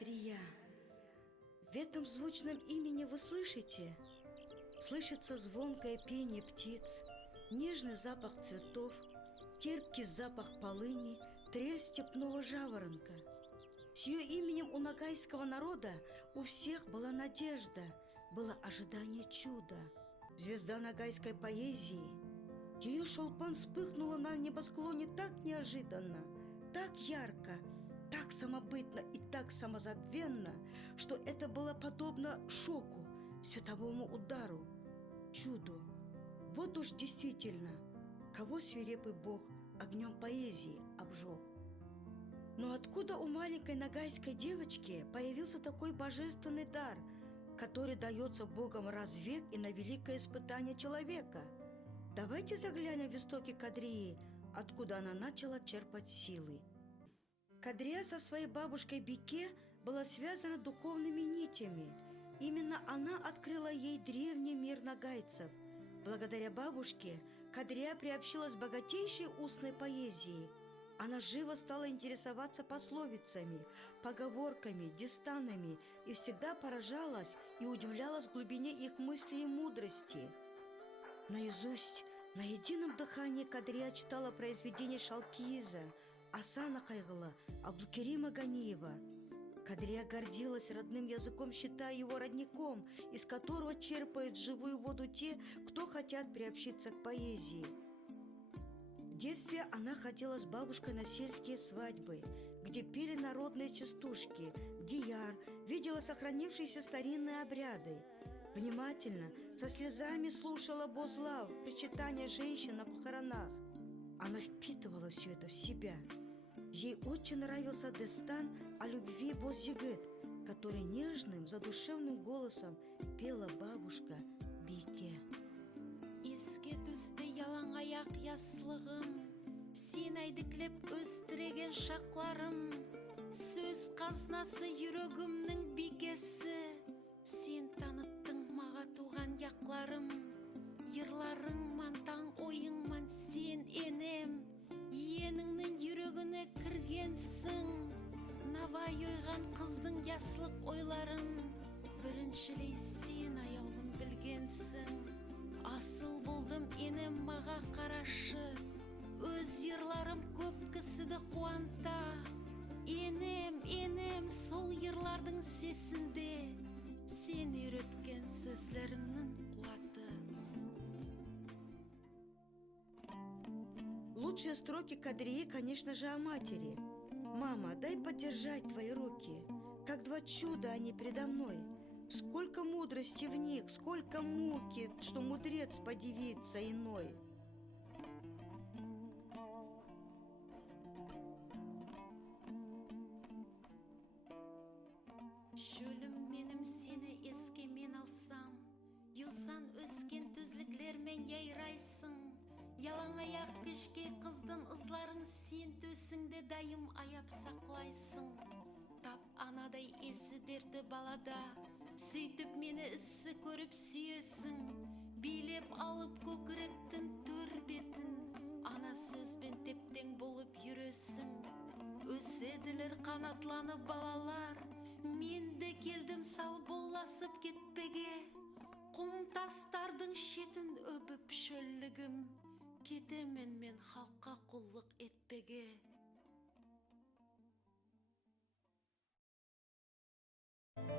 Кадрия. В этом звучном имени вы слышите? Слышится звонкое пение птиц, нежный запах цветов, терпкий запах полыни, трель степного жаворонка. С ее именем у ногайского народа у всех была надежда, было ожидание чуда. Звезда ногайской поэзии. Ее шолпан вспыхнула на небосклоне так неожиданно, так ярко, так самобытно и так самозабвенно, что это было подобно шоку, световому удару, чуду. Вот уж действительно, кого свирепый бог огнем поэзии обжег. Но откуда у маленькой ногайской девочки появился такой божественный дар, который дается Богом раз в век и на великое испытание человека? Давайте заглянем в истоки Кадрии, откуда она начала черпать силы. Кадрия со своей бабушкой Бике была связана духовными нитями. Именно она открыла ей древний мир ногайцев. Благодаря бабушке Кадрия приобщилась к богатейшей устной поэзии. Она живо стала интересоваться пословицами, поговорками, дистанами и всегда поражалась и удивлялась глубине их мыслей и мудрости. Наизусть, на едином дыхании Кадрия читала произведения Шалкииза, Асана Кайгыла, Абдукерима Ганиева. Кадрия гордилась родным языком, считая его родником, из которого черпают живую воду те, кто хотят приобщиться к поэзии. В детстве она ходила с бабушкой на сельские свадьбы, где пели народные частушки, дияр, видела сохранившиеся старинные обряды. Внимательно, со слезами слушала бозлав, причитания женщин на похоронах. Она впитывала все это в себя. Ей очень нравился дестан о любви Боз-Жигыт, который нежным, задушевным голосом пела бабушка Бике. Еске түсті ялаң аяқ яслығым, сен айдіклеп өстіреген шақларым, сөз қазынасы жүрегімнің бикесі, сен таныттың маға туған яқларым, ерларыңман, таң ойыңман сен енем, еніңнің жүрегіне кіргенсің, навай ойған қыздың яслық ойларын, біріншілей сен аяулым білгенсің. Асыл болдым енем маға қарашы, өз ерларым көп кісіді қуанта. Енем, енем, сол ерлардың сесінде, сен үйреткен сөздеріңнің қуаты. Лучшие строки Кадрии, конечно же, о матери. «Мама, дай подержать твои руки, как два чуда они предо мной. Сколько мудрости в них, сколько муки, что мудрец подивится иной». Шөлім менім сені еске мен алсам, юсан өскен түзліклермен яйрайсың. Ялаң аяқ кішке қыздың ызларың сен төсіңде дайым аяп сақлайсың. Тап анадай есі дерді балада, сөйтіп мені ісі көріп сүйесің. Билеп алып көкіректің төр бетін, ана сөзбен тептен болып жүресің. Өседілер қанатланы балалар, мен де келдім сау боласып кетпеге. Құм тастардың шетін өпіп шөллігім, кетемен мен халыққа құллық етпеге.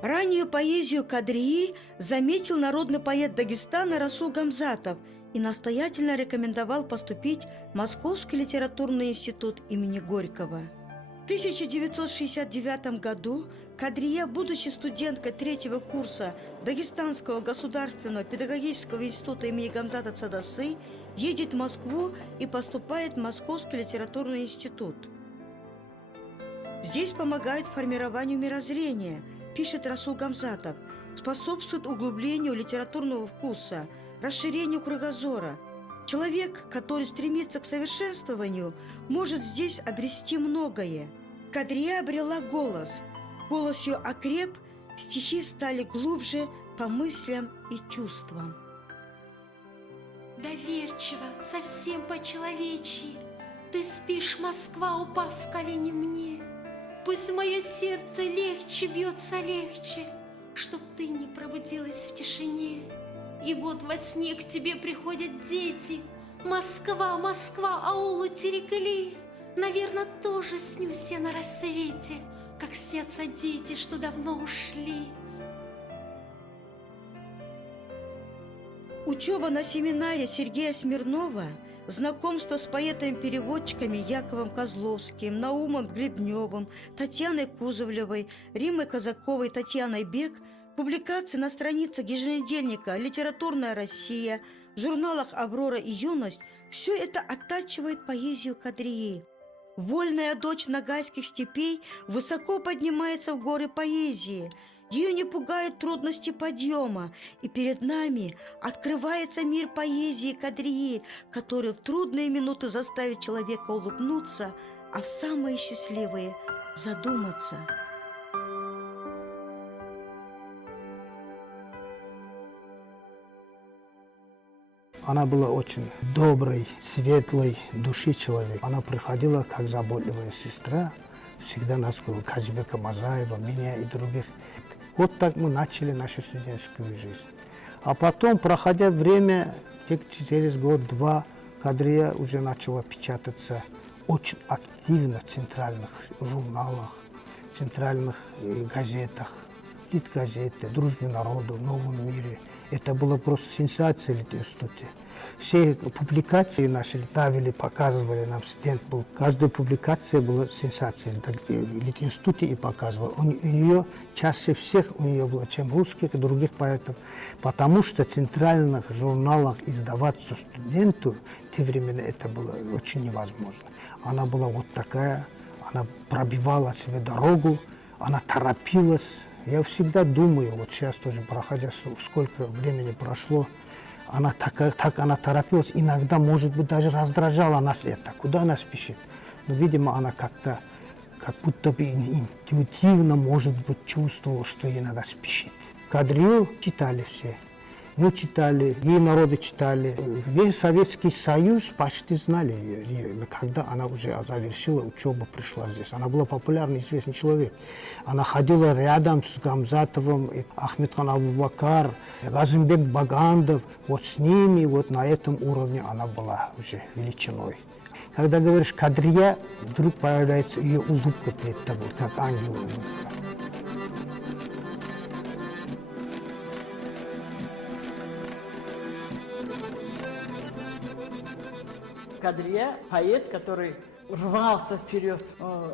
Раннюю поэзию Кадрии заметил народный поэт Дагестана Расул Гамзатов и настоятельно рекомендовал поступить в Московский литературный институт имени Горького. В 1969 году Кадрия, будучи студенткой 3-го курса Дагестанского государственного педагогического института имени Гамзата Цадасы, едет в Москву и поступает в Московский литературный институт. Здесь помогают формированию мирозрения, пишет Расул Гамзатов, способствует углублению литературного вкуса, расширению кругозора. Человек, который стремится к совершенствованию, может здесь обрести многое. Кадрия обрела голос. Голос ее окреп, стихи стали глубже по мыслям и чувствам. Доверчиво, совсем по-человечьи, ты спишь, Москва, упав в колени мне. Пусть мое сердце легче бьется легче, чтоб ты не пробудилась в тишине. И вот во сне к тебе приходят дети. Москва, Москва, аулу Терекли. Наверно, тоже снюсь я на рассвете, как снятся дети, что давно ушли. Учеба на семинаре Сергея Смирнова, знакомство с поэтами-переводчиками Яковом Козловским, Наумом Гребневым, Татьяной Кузовлевой, Риммой Казаковой, Татьяной Бек, публикации на страницах еженедельника «Литературная Россия», в журналах «Аврора» и «Юность» – все это оттачивает поэзию Кадрии. Вольная дочь ногайских степей высоко поднимается в горы поэзии. Ее не пугают трудности подъема, и перед нами открывается мир поэзии Кадрии, который в трудные минуты заставит человека улыбнуться, а в самые счастливые – задуматься. Она была очень доброй, светлой души человек. Она приходила как заботливая сестра, всегда нас было Казбека Мазаева, меня и других. Вот так мы начали нашу студенческую жизнь. А потом, проходя время, через год-два, Кадрия уже начала печататься очень активно в центральных журналах, центральных газетах, Литгазеты, Дружбе народу, в Новом мире. Это было просто сенсация в Литинституте. Все публикации наши ставили, показывали нам, стенд был. Каждая публикация была сенсацией в Литинституте и показывала. У нее чаще всех у нее было, чем русских и других поэтов, потому что в центральных журналах издаваться студенту в те времена это было очень невозможно. Она была вот такая, она пробивала себе дорогу, она торопилась. Я всегда думаю, вот сейчас тоже, проходя, сколько времени прошло, она так она торопилась, иногда, может быть, даже раздражала нас это. Куда она спешит? Но, видимо, она как-то, как будто бы интуитивно, может быть, чувствовала, что ей надо спешить. Кадрию читали все. Мы читали, ей народы читали. Весь Советский Союз почти знали ее, когда она уже завершила учебу, пришла здесь. Она была популярный, известный человек. Она ходила рядом с Гамзатовым, Ахмедхан Абубакар, Газимбек Багандов. Вот с ними, вот на этом уровне она была уже величиной. Когда говоришь Кадрия, вдруг появляется ее улыбка перед тобой, как ангел улыбка. Кадрия – поэт, который рвался вперед.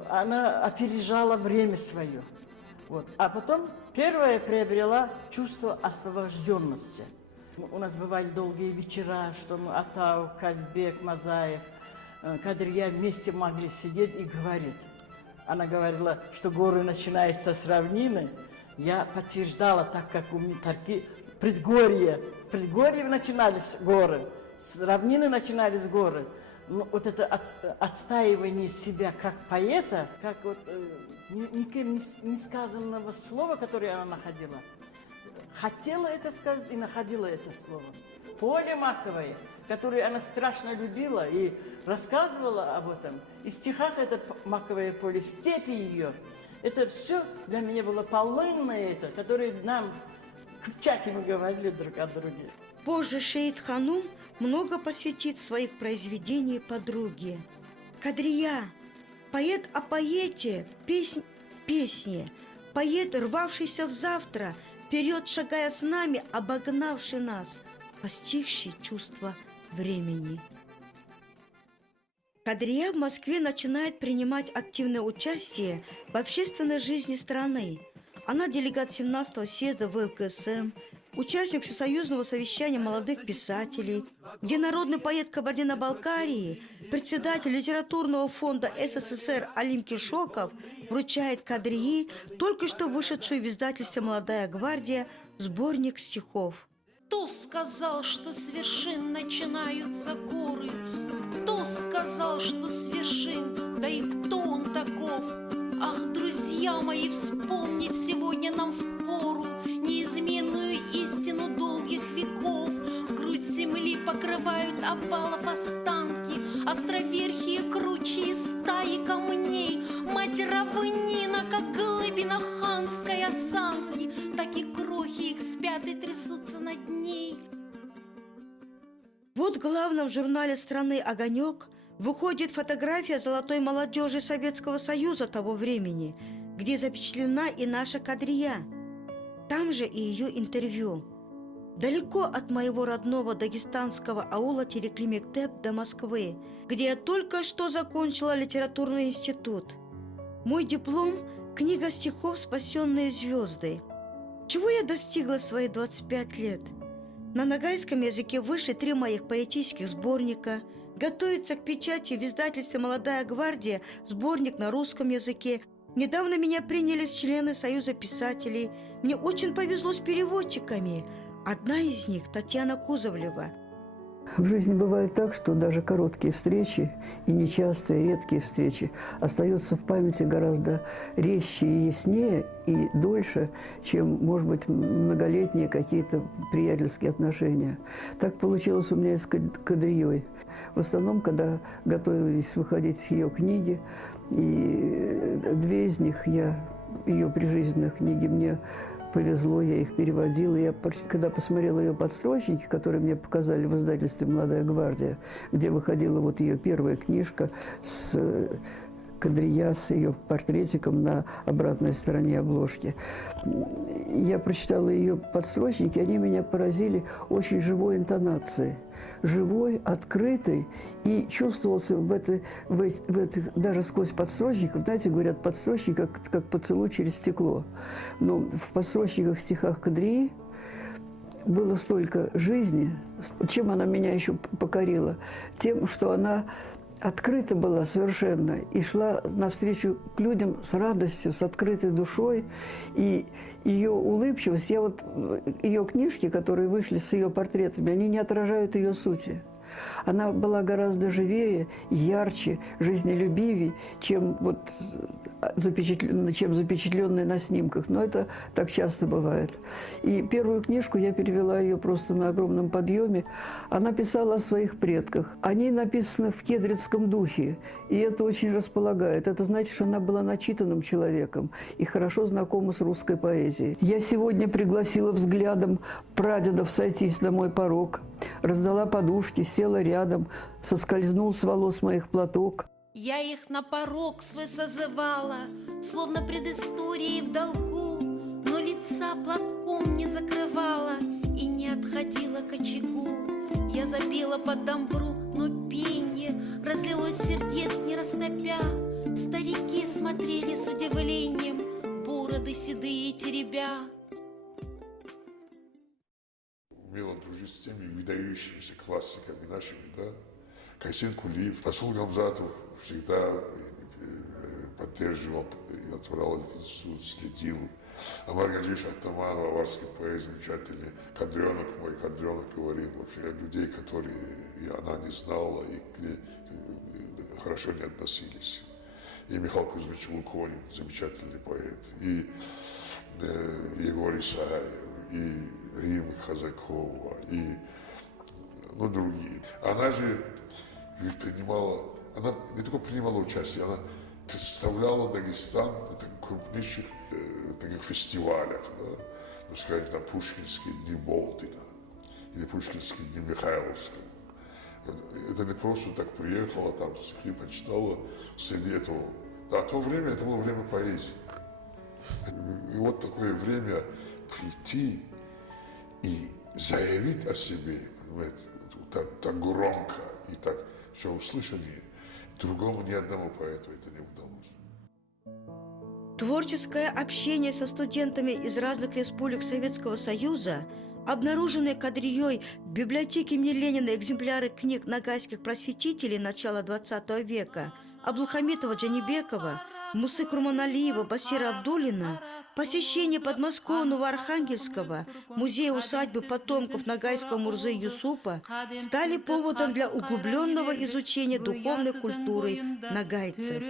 Она опережала время свое. Вот. А потом первая приобрела чувство освобожденности. У нас бывали долгие вечера, что мы Атау, Казбек, Мазаев, Кадрия вместе могли сидеть и говорить. Она говорила, что горы начинаются с равнины. Я подтверждала, так как у меня такие предгорья. В предгорье начинались горы. С равнины начинались горы. Но вот это отстаивание себя как поэта, как вот никем не сказанного слова, которое она находила, хотела это сказать и находила это слово. Поле маковое, которое она страшно любила и рассказывала об этом. И в стихах это маковое поле, степи ее. Это все для меня было полынное, это, которое нам, кыпчаки, мы говорили друг о друге. Позже Шейх Ханум много посвятит своих произведений подруге. Кадрия – поэт о поэте, песнь в песне, поэт, рвавшийся в завтра, вперед шагая с нами, обогнавший нас, постигший чувство времени. Кадрия в Москве начинает принимать активное участие в общественной жизни страны. Она делегат 17-го съезда ВЛКСМ, участник Всесоюзного совещания молодых писателей, где народный поэт Кабардино-Балкарии, председатель литературного фонда СССР Алим Кишоков вручает Кадрии только что вышедшую в издательстве «Молодая гвардия» сборник стихов. Кто сказал, что с вершин начинаются горы? Кто сказал, что с вершин? Да и кто он таков? Ах, друзья мои, вспомнить сегодня нам впору неизменную истину долгих веков. Грудь земли покрывают обвалов останки, островерхие круче стаи камней. Мать равнин как глыбина ханской осанки, так и крохи их спят и трясутся над ней. Вот в главном журнале страны «Огонек» выходит фотография золотой молодежи Советского Союза того времени, где запечатлена и наша Кадрия. Там же и ее интервью. Далеко от моего родного дагестанского аула Тереклимектеп до Москвы, где я только что закончила литературный институт. Мой диплом – книга стихов «Спасенные звезды». Чего я достигла в свои 25 лет? На ногайском языке вышли 3 моих поэтических сборника. Готовится к печати в издательстве «Молодая гвардия» сборник на русском языке. Недавно меня приняли в члены Союза писателей. Мне очень повезло с переводчиками. Одна из них – Татьяна Кузовлева. В жизни бывает так, что даже короткие встречи и нечастые, редкие встречи остаются в памяти гораздо резче и яснее и дольше, чем, может быть, многолетние какие-то приятельские отношения. Так получилось у меня и с Кадрией. В основном, когда готовились выходить ее книги, и 2 из них, ее прижизненных книги, мне повезло, я их переводила. Я, когда посмотрела ее подстрочники, которые мне показали в издательстве «Молодая гвардия», где выходила вот ее первая книжка с Кадрия, с ее портретиком на обратной стороне обложки. Я прочитала ее подстрочники, они меня поразили очень живой интонацией. Живой, открытый, и чувствовался в этих, даже сквозь подстрочников, знаете, говорят, подстрочник как поцелуй через стекло. Но в подстрочниках, стихах Кадрии было столько жизни. Чем она меня еще покорила? Тем, что она открыта была совершенно и шла навстречу к людям с радостью, с открытой душой. И ее улыбчивость, ее книжки, которые вышли с ее портретами, они не отражают ее сути. Она была гораздо живее, ярче, жизнелюбивее, чем запечатленная на снимках. Но это так часто бывает. И первую книжку я перевела ее просто на огромном подъеме. Она писала о своих предках. Они написаны в кедрицком духе, и это очень располагает. Это значит, что она была начитанным человеком и хорошо знакома с русской поэзией. Я сегодня пригласила взглядом прадедов сойтись на мой порог, раздала подушки, села рядом, соскользнул с волос моих платок. Я их на порог свой созывала, словно предыстории в долгу, но лица платком не закрывала и не отходила к очагу. Я запела под дамбру, но пенье разлилось сердец не растопя. Старики смотрели с удивлением, бороды седые теребя. Умела дружить с теми выдающимися классиками нашими, да. Кайсен Кулиев, Расул Гамзатов всегда поддерживал, отбирал литературу, следил. Амар Гаджиш Атаманов, аварской поэзии замечательный. Кадренок мой, Кадренок говорил вообще о людей, которые она не знала и к ней хорошо не относились. И Михаил Кузьмич Луконин, замечательный поэт. И Егор Исаев, и Рима Хазакова, и другие. Она же она не только принимала участие, она представляла Дагестан на крупнейших таких фестивалях, да, скажем, там Пушкинские дни Болдина или Пушкинские дни Михайловского. Это не просто так приехала, там стихи почитала среди этого. Да, то время, это было время поэзии. И вот такое время прийти и заявить о себе, понимаете, так громко и так все услышали, другому ни одному поэту это не удалось. Творческое общение со студентами из разных республик Советского Союза, обнаруженные Кадрией в библиотеке имени Ленина экземпляры книг ногайских просветителей начала XX века Аблухамитова Джанибекова, Мусы Курманалиева, Басира Абдуллина, посещение подмосковного Архангельского, музея-усадьбы потомков ногайского Мурзы Юсупа стали поводом для углубленного изучения духовной культуры ногайцев.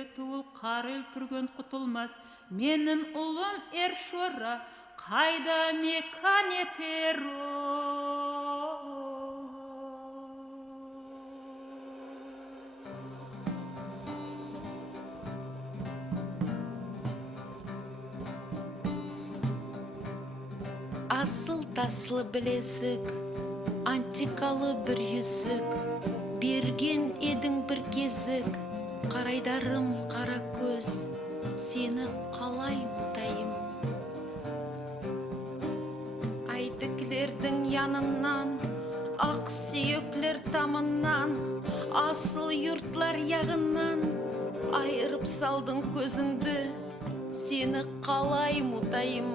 Асыл таслы білезік, антикалы бір yüzік, берген едің бір кезік, қарайдарым қара көз, сені қалай ұмытайым. Айтыклердің янынан, ақ сүйеклер тамынан, асыл юртлар яғынан, айырып салдың көзіңді, сені қалай ұмытайым.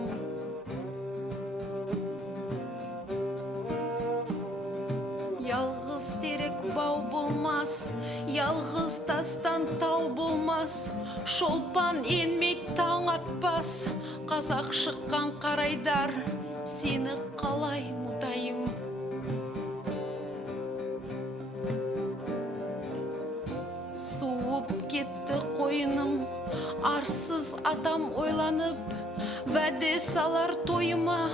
Ялғыз терек бау болмас, ялғыз тастан тау болмас, шолпан енмек таң атпас, қазақ шыққан қарайдар, сені қалай ұмытайым. Суып кетті қойыным, арсыз атам ойланып, вәде салар тойыма,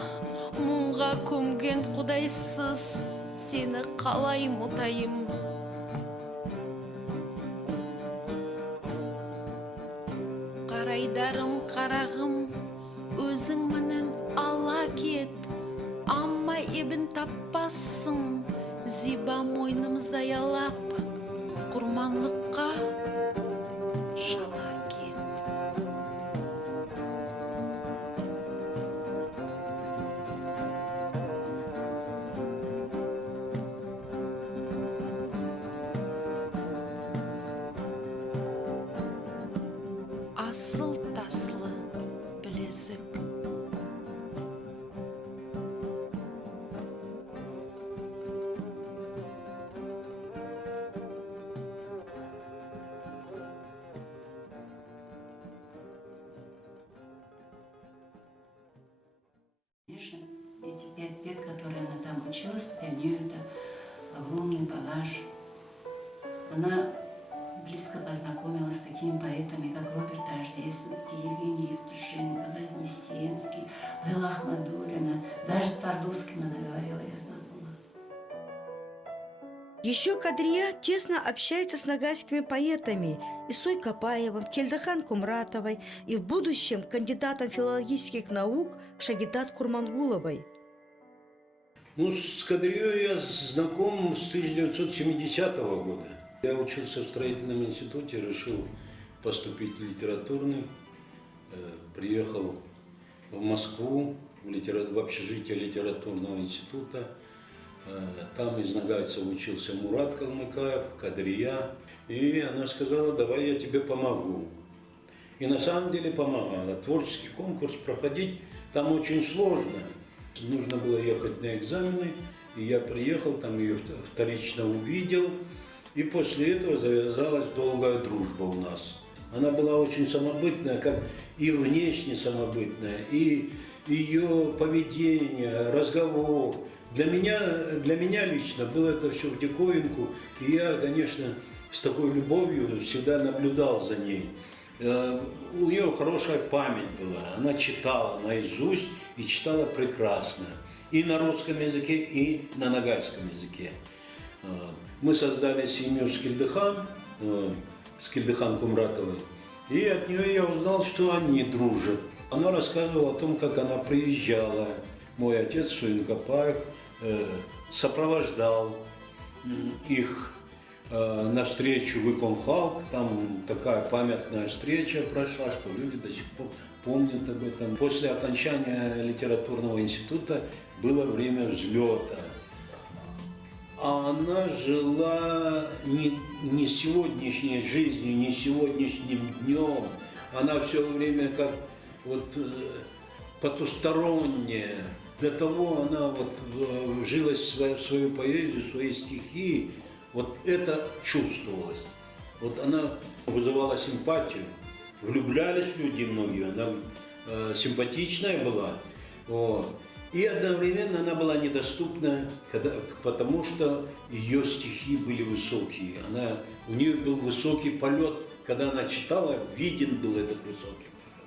мұңға көмген құдайсыз, сені қалай ұмытайым. Қарайдарым қарағым, өзің мінін ала кет, амма ебін таппассың, зиба мойным заялап, құрманлыққа шала кет. Асыл таслы білезік. Конечно, эти 5 лет, которые она там училась, для нее это огромный багаж. Она близко познакомилась с такими поэтами, как Роберт Рождественский, Евгений Евтушенко, Вознесенский, Белла Ахмадуллина. Даже с Твардовским она говорила, я знакома. Еще Кадрия тесно общается с ногайскими поэтами Исой Капаевым, Кельдахан Кумратовой и в будущем кандидатом филологических наук Шагидат Курмангуловой. Ну, с Кадрией я знаком с 1970 года. Я учился в строительном институте, решил поступить в литературный, приехал в Москву, в общежитие литературного института. Там из ногайцев учился Мурат Калмыкаев, Кадрия. И она сказала, давай я тебе помогу. И на самом деле помогала. Творческий конкурс проходить там очень сложно. Нужно было ехать на экзамены. И я приехал, там ее вторично увидел. И после этого завязалась долгая дружба у нас. Она была очень самобытная, как и внешне самобытная, и ее поведение, разговор. Для меня лично было это все в диковинку, и я, конечно, с такой любовью всегда наблюдал за ней. У нее хорошая память была, она читала наизусть и читала прекрасно. И на русском языке, и на ногайском языке. Мы создали семью с Кельдахан Кумратовой, и от нее я узнал, что они дружат. Она рассказывала о том, как она приезжала. Мой отец Суин Капаев сопровождал их на встречу в Иконхалк. Там такая памятная встреча прошла, что люди до сих пор помнят об этом. После окончания литературного института было время взлета. А она жила не сегодняшней жизнью, не сегодняшним днем. Она все время как вот потусторонняя. До того она вот вжилась в свою поэзию, в свои стихи. Вот это чувствовалось. Вот она вызывала симпатию. Влюблялись люди многие. Она симпатичная была. Вот. И одновременно она была недоступна, потому что ее стихи были высокие. У нее был высокий полет. Когда она читала, виден был этот высокий полет.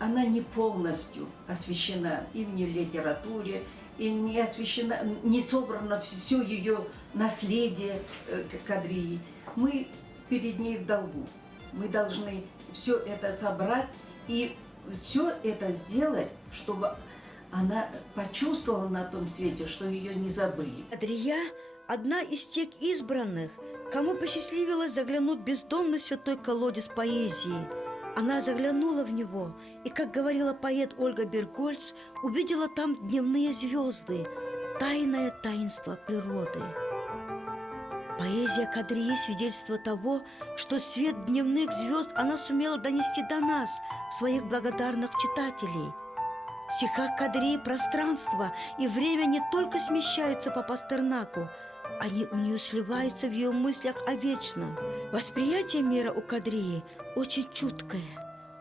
Она не полностью освещена и в литературе, и не освещена, не собрано все ее наследие Кадрии. Мы перед ней в долгу. Мы должны все это собрать и все это сделать, чтобы она почувствовала на том свете, что ее не забыли. Кадрия – одна из тех избранных, кому посчастливилось заглянуть в бездонный святой колодец поэзии. Она заглянула в него и, как говорила поэт Ольга Бергольц, увидела там дневные звезды, тайное таинство природы. Поэзия Кадрии – свидетельство того, что свет дневных звезд она сумела донести до нас, своих благодарных читателей. В стихах Кадрии пространство и время не только смещаются по Пастернаку, они у нее сливаются в ее мыслях о вечном. Восприятие мира у Кадрии очень чуткое,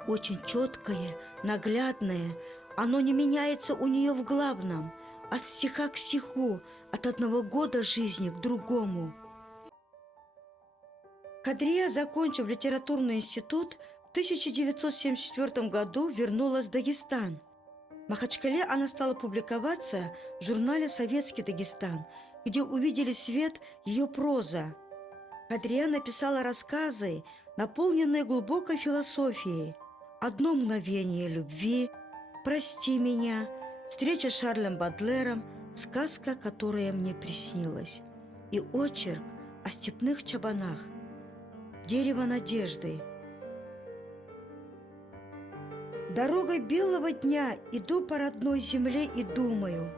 очень четкое, наглядное. Оно не меняется у нее в главном, от стиха к стиху, от одного года жизни к другому. Кадрия, закончив литературный институт, в 1974 году вернулась в Дагестан. В Махачкале она стала публиковаться в журнале «Советский Дагестан», где увидели свет ее проза. Кадрия написала рассказы, наполненные глубокой философией: «Одно мгновение любви», «Прости меня», «Встреча с Шарлем Бадлером», «Сказка, которая мне приснилась» и очерк о степных чабанах «Дерево надежды». Дорогой белого дня иду по родной земле и думаю,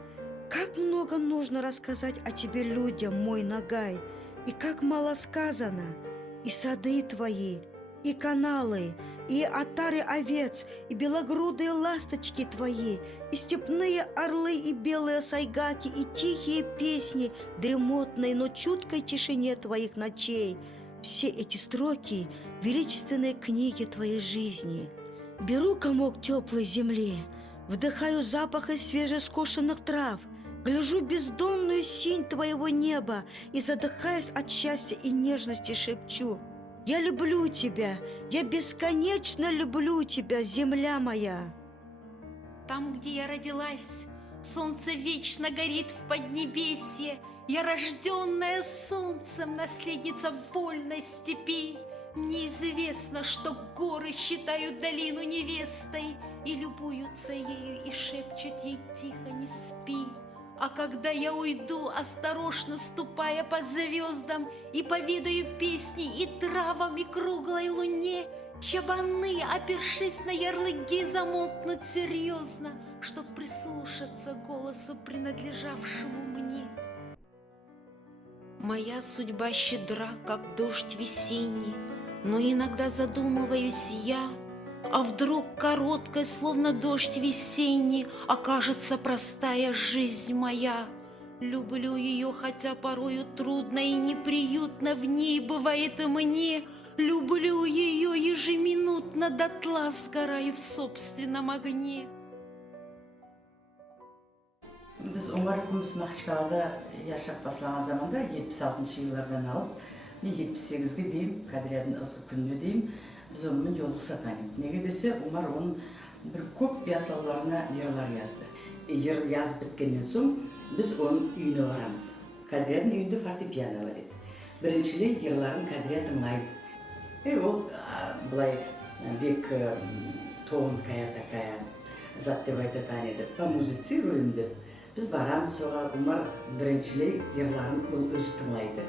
как много нужно рассказать о тебе людям, мой Нагай, и как мало сказано. И сады твои, и каналы, и отары овец, и белогрудые ласточки твои, и степные орлы, и белые сайгаки, и тихие песни в дремотной, но чуткой тишине твоих ночей. Все эти строки – величественные книги твоей жизни. Беру комок теплой земли, вдыхаю запахи свежескошенных трав, гляжу в бездонную синь твоего неба и, задыхаясь от счастья и нежности, шепчу: «Я люблю тебя, я бесконечно люблю тебя, земля моя». Там, где я родилась, солнце вечно горит в поднебесье. Я, рожденная солнцем, наследница вольной степи. Мне известно, что горы считают долину невестой и любуются ею и шепчут ей тихо: не спи. А когда я уйду, осторожно ступая по звездам, и поведаю песни и травам, и круглой луне, чабаны, опершись на ярлыки, замолкнут серьезно, чтоб прислушаться к голосу, принадлежавшему мне. Моя судьба щедра, как дождь весенний, но иногда задумываюсь я, а вдруг короткой, словно дождь весенний, окажется простая жизнь моя. Люблю ее, хотя порою трудно и неприютно в ней бывает и мне. Люблю ее ежеминутно, дотла сгораю в собственном огне. Biz Umar'ımız Mахачкалада yaşap başlayan zamanda 76 yıllardan alıp 78'ge дейін Кадрияның ызгы күніне дейін biz onunla yolluqsa tanıyıp. Неге десе, Умар onun bir көп биатлауларына yırlar yazdı. Yır yazып біткеннен соң biz onun үйіне барамыз. Кадрияның үйінде фортепиано бар еді. Біріншіле yırларын Кадрия тыңлайды. Ол былай бек тонкая такая зат деп айтатын еді. Помузицируем деп. Biz baramız soğa, Umar біріншілей yırların ол өзі тыңлайды.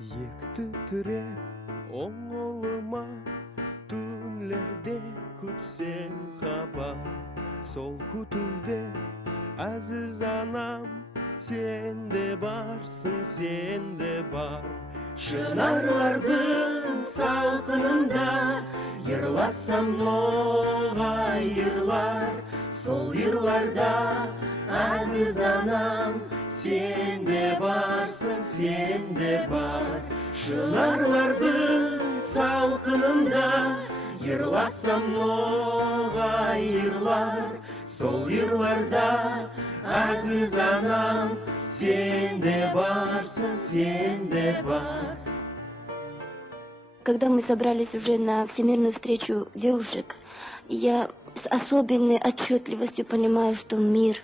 Екті түреп оңолыма, түнлерде күтсең хабар. Сол күтуде әзіз анам, сен де барсың, сен де бар. Шынарлардың салқынында йырласам ноға йырлар. Сол йырларда әзіз анам, сен де барсың, сен де бар. Шынарлардың салқынында йырласам ноға йырлар. Сол йырларда әзіз анам, сен де барсың, сен де бар. Когда мы собрались уже на всемирную встречу девушек, я с особенной отчетливостью понимаю, что мир,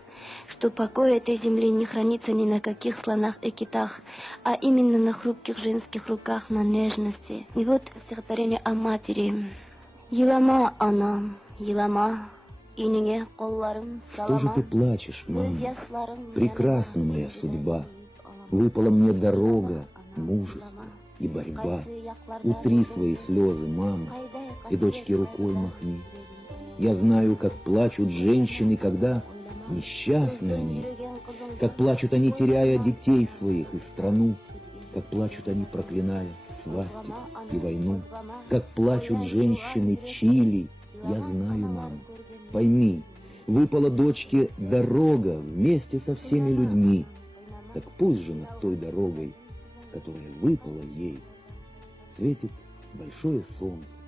что покой этой земли не хранится ни на каких слонах и китах, а именно на хрупких женских руках, на нежности. И вот стихотворение о матери. Елама, анам, елама, инеге колларым салама. Что же ты плачешь, мама? Прекрасна моя судьба. Выпала мне дорога, мужество и борьба. Утри свои слезы, мама, и дочке рукой махни. Я знаю, как плачут женщины, когда несчастны они, как плачут они, теряя детей своих и страну, как плачут они, проклиная свастик и войну, как плачут женщины Чили. Я знаю, мама, пойми, выпала дочке дорога вместе со всеми людьми. Так пусть же над той дорогой, которая выпала ей, светит большое солнце,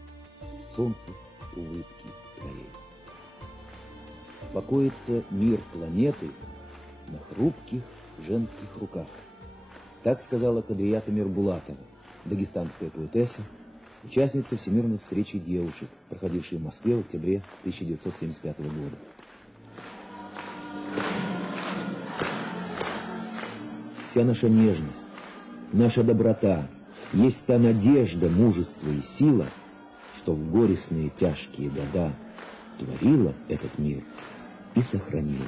солнце улыбки твоей. Покоится мир планеты на хрупких женских руках. Так сказала Кадрия Тамирбулатова, дагестанская поэтесса, участница Всемирной встречи девушек, проходившей в Москве в октябре 1975 года. Вся наша нежность, наша доброта есть та надежда, мужество и сила, что в горестные тяжкие года творила этот мир и сохранила.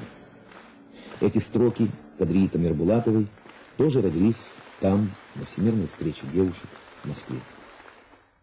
Эти строки Кадрии Тамирбулатовой тоже родились там, на Всемирной встрече девушек в Москве.